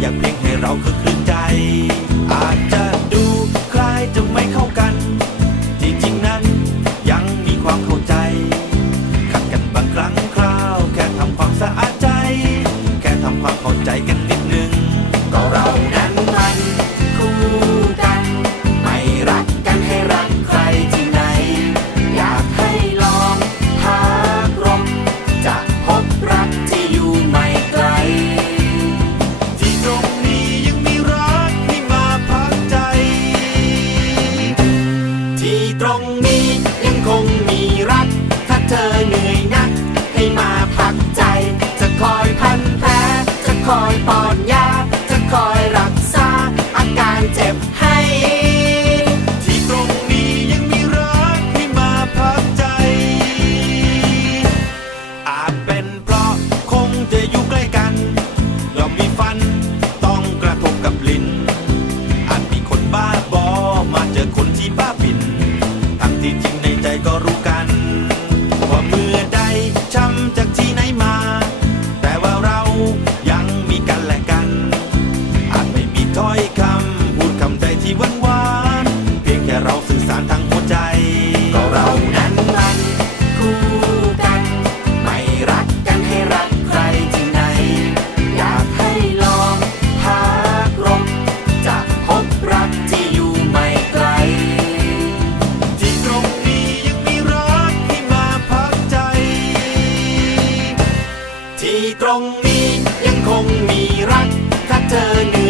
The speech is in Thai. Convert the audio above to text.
อยากเพลงให้เราคือคลื่นใจ อาจจะดูคล้ายจะไม่เข้ากัน จริงๆนั้นยังมีความเข้าใจ ขัดกันบางครั้งคราว แค่ทำความสะอาดใจ แค่ทำความเข้าใจกันนิดนึง ก็เรานั้นมันคู่กัน ที่ตรงนี้ยังคงมีรัก ถ้าเธอเหนื่อยนะ รงนี้ยังคงมีรัก ถ้าเธอเหนื่อย